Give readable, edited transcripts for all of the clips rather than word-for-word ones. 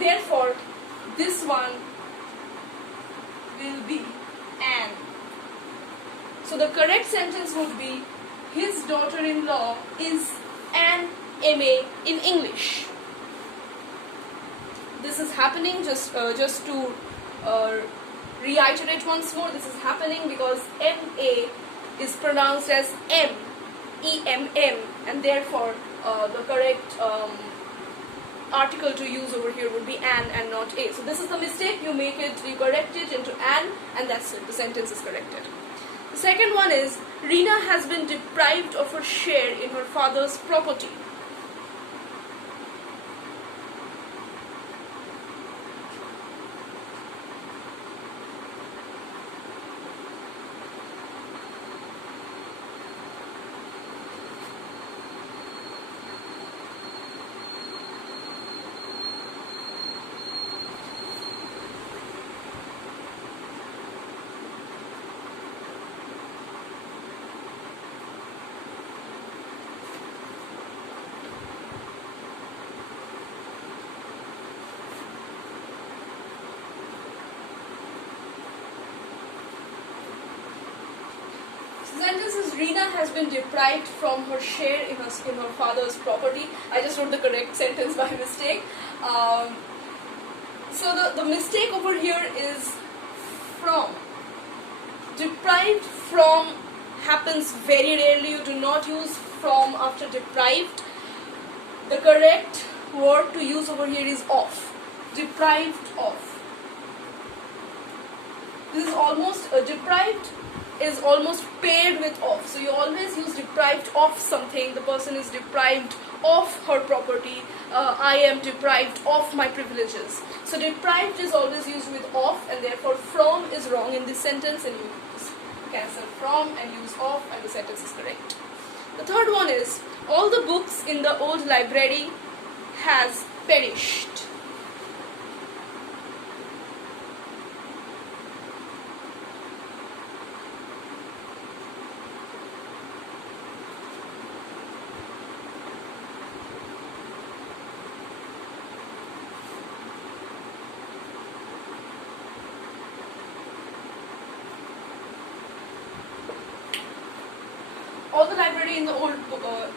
Therefore, this one will be an. So the correct sentence would be, his daughter-in-law is an MA in English. This is happening, just to reiterate once more, this is happening because MA is pronounced as M, E-M-M, and therefore the correct article to use over here would be an and not a. So this is the mistake, you correct it into an, and that's it, the sentence is corrected. The second one is, Reena has been deprived of her share in her father's property. The sentence is, Reena has been deprived from her share in her father's property. I just wrote the correct sentence by mistake. So the mistake over here is from. Deprived from happens very rarely. You do not use from after deprived. The correct word to use over here is of. Deprived of. This is almost deprived is almost paired with of. So you always use deprived of something. The person is deprived of her property. I am deprived of my privileges. So deprived is always used with of, and therefore from is wrong in this sentence, and you cancel from and use of, and the sentence is correct. The third one is, all the books in the old library has perished.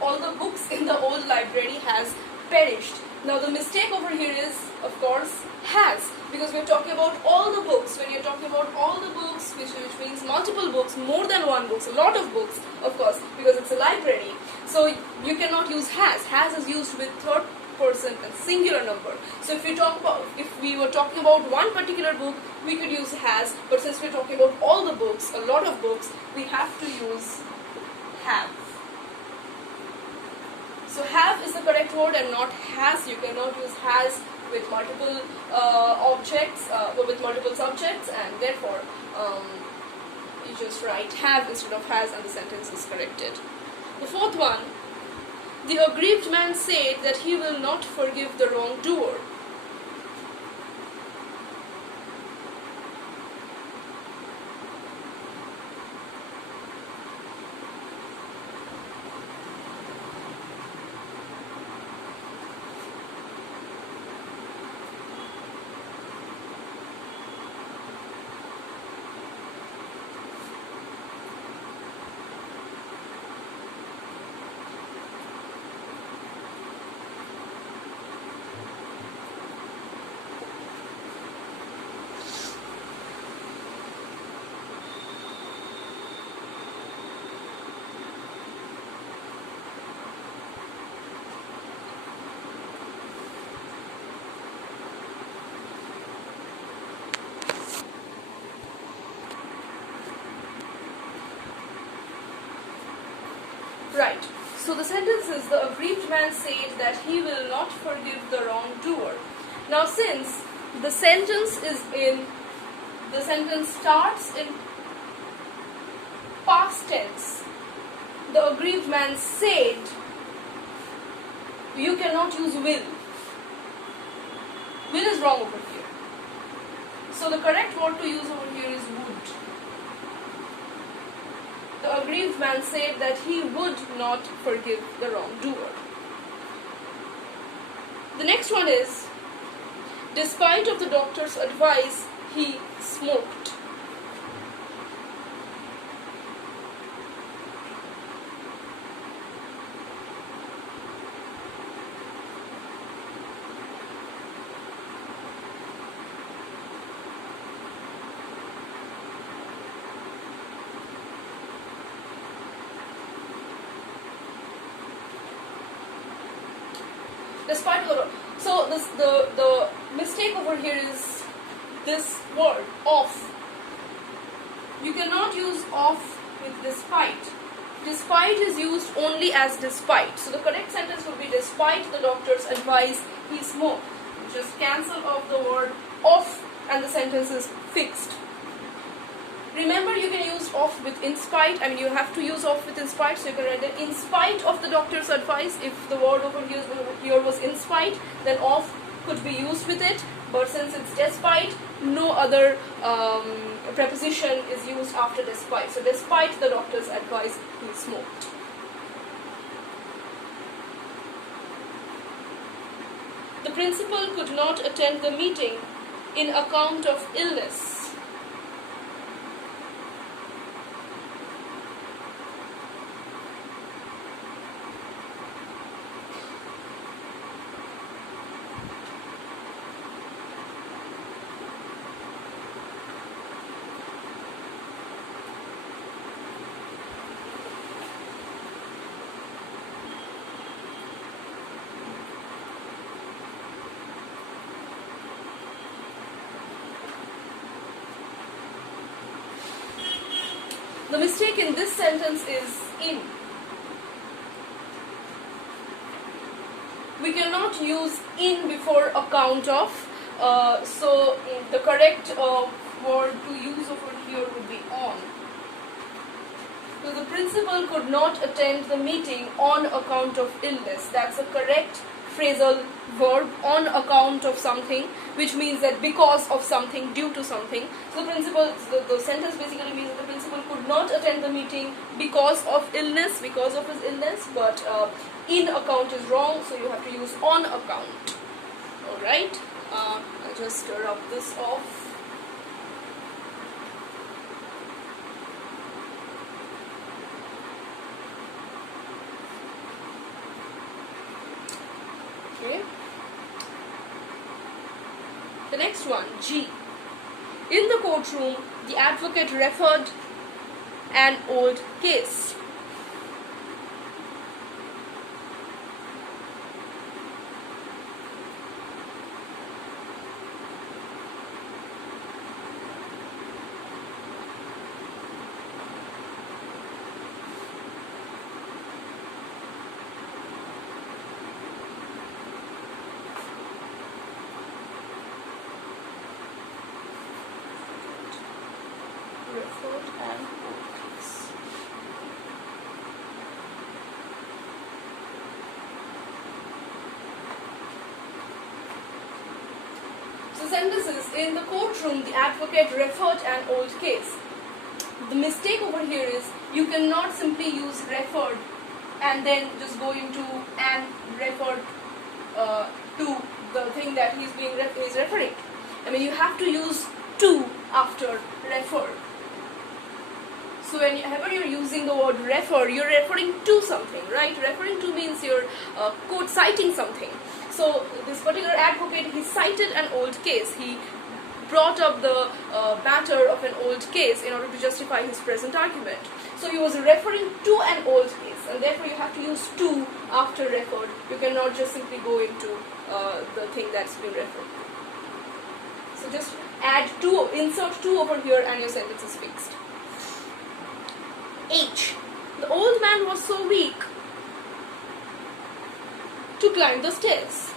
All the books in the old library has perished. Now the mistake over here is, of course, has, because we're talking about all the books. When you're talking about all the books, which means multiple books, more than one books, a lot of books, of course, because it's a library. So you cannot use has. Has is used with third person and singular number. So if we were talking about one particular book, we could use has, but since we're talking about all the books, a lot of books, we have to use have. So have is the correct word and not has. You cannot use has with multiple objects, with multiple subjects, and therefore you just write have instead of has, and the sentence is corrected. The fourth one, the aggrieved man said that he will not forgive the wrongdoer. Right. So the sentence is, the aggrieved man said that he will not forgive the wrongdoer. Now since the sentence starts in past tense, the aggrieved man said, you cannot use will. Will is wrong over here. So the correct word to use over here is would. The aggrieved man said that he would not forgive the wrongdoer. The next one is, Despite of the doctor's advice, he smoked. Despite the so this the mistake over here is this word off. You cannot use off with despite. Despite is used only as despite. So the correct sentence would be despite the doctor's advice, he smoked. Just cancel off the word off and the sentence is fixed. Remember, you can use off with in spite. I mean, you have to use off with in spite, so you can render in spite of the doctor's advice. If the word over here was in spite, then off could be used with it. But since it's despite, no other preposition is used after despite. So despite the doctor's advice, he smoked. The principal could not attend the meeting in account of illness. The mistake in this sentence is in. We cannot use in before account of. So the correct word to use over here would be on. So the principal could not attend the meeting on account of illness. That's a correct phrasal verb, on account of something, which means that because of something, due to something. So the sentence basically means that the principal could not attend the meeting because of illness, because of his illness, but in account is wrong, so you have to use on account. Alright, I'll just rub this off. Okay. The next one, G. In the courtroom, the advocate referred an old case. Referred an old case. So sentences, in the courtroom the advocate referred an old case. The mistake over here is you cannot simply use referred and then just go into and referred to the thing that he's referring. I mean, you have to use to after referred. So whenever you're using the word refer, you're referring to something, right? Referring to means you're quote citing something. So this particular advocate, he cited an old case. He brought up the matter of an old case in order to justify his present argument. So he was referring to an old case, and therefore you have to use to after referred. You cannot just simply go into the thing that's been referred to. So just add to, insert to over here, and your sentence is fixed. H. The old man was so weak to climb the stairs.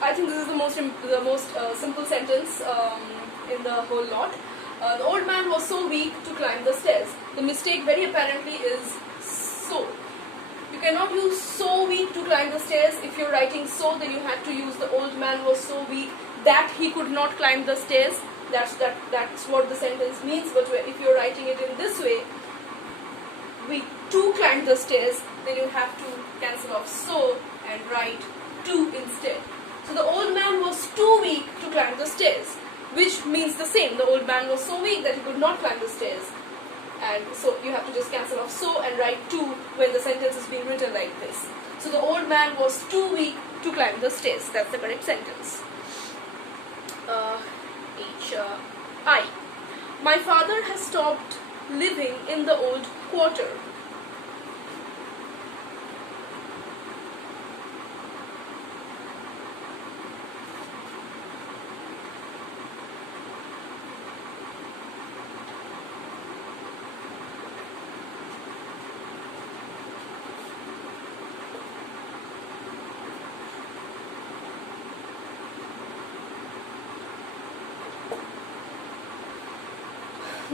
I think this is the most simple sentence in the whole lot. The old man was so weak to climb the stairs. The mistake very apparently is cannot use so weak to climb the stairs. If you're writing so, then you have to use the old man was so weak that he could not climb the stairs. That's what the sentence means. But if you're writing it in this way, weak to climb the stairs, then you have to cancel off so and write to instead. So the old man was too weak to climb the stairs, which means the same. The old man was so weak that he could not climb the stairs. And so you have to just cancel off so and write to when the sentence is being written like this. So the old man was too weak to climb the stairs. That's the correct sentence. I. My father has stopped living in the old quarter.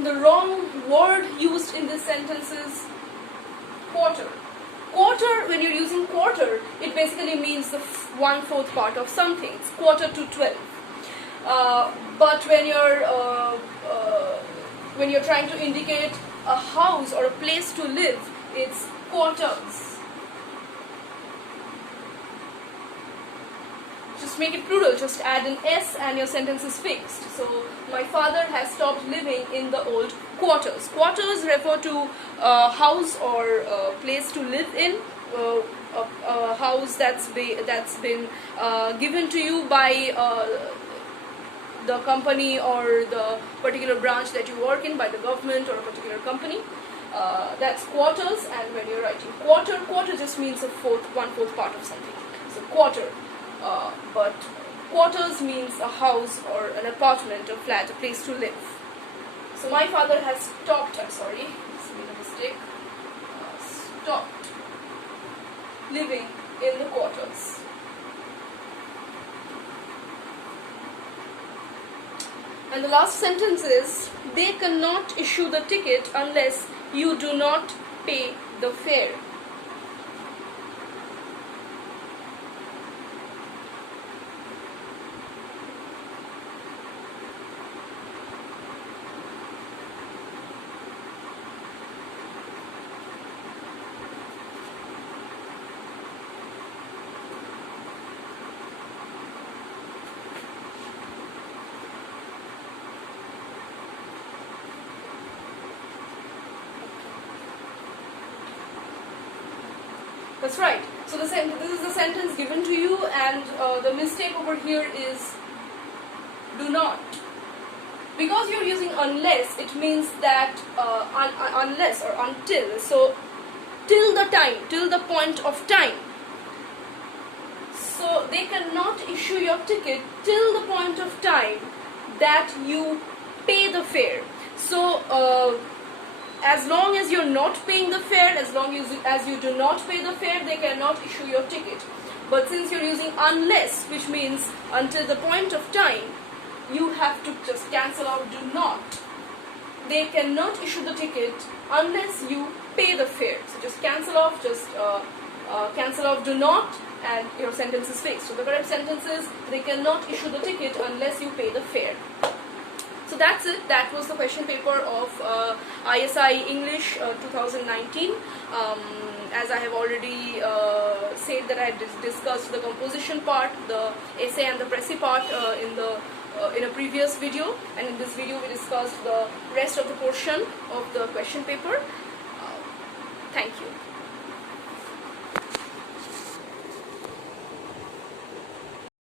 The wrong word used in this sentence is quarter. Quarter, when you're using quarter, it basically means the 1/4 part of something. It's quarter to 12. But when you're trying to indicate a house or a place to live, it's quarters. Just make it plural, just add an S and your sentence is fixed. So, my father has stopped living in the old quarters. Quarters refer to a house or a place to live in, a house that's been given to you by the company or the particular branch that you work in, by the government or a particular company. That's quarters, and when you're writing quarter just means a 1/4 part of something. So quarter. But quarters means a house or an apartment, a flat, a place to live. So my father has stopped, it's made a mistake, stopped living in the quarters. And the last sentence is, they cannot issue the ticket unless you do not pay the fare. That's right. So this is the sentence given to you, and the mistake over here is do not. Because you're using unless, it means that unless or until. So till the time, till the point of time. So they cannot issue your ticket till the point of time that you pay the fare. So as long as you're not paying the fare, as long as you do not pay the fare, they cannot issue your ticket. But since you're using unless, which means until the point of time, you have to just cancel out do not. They cannot issue the ticket unless you pay the fare. So just cancel off, cancel off do not, and your sentence is fixed. So the correct sentence is, they cannot issue the ticket unless you pay the fare. So that's it. That was the question paper of ISI English 2019. As I have already said that I had discussed the composition part, the essay and the précis part in a previous video, and in this video we discussed the rest of the portion of the question paper. Thank you.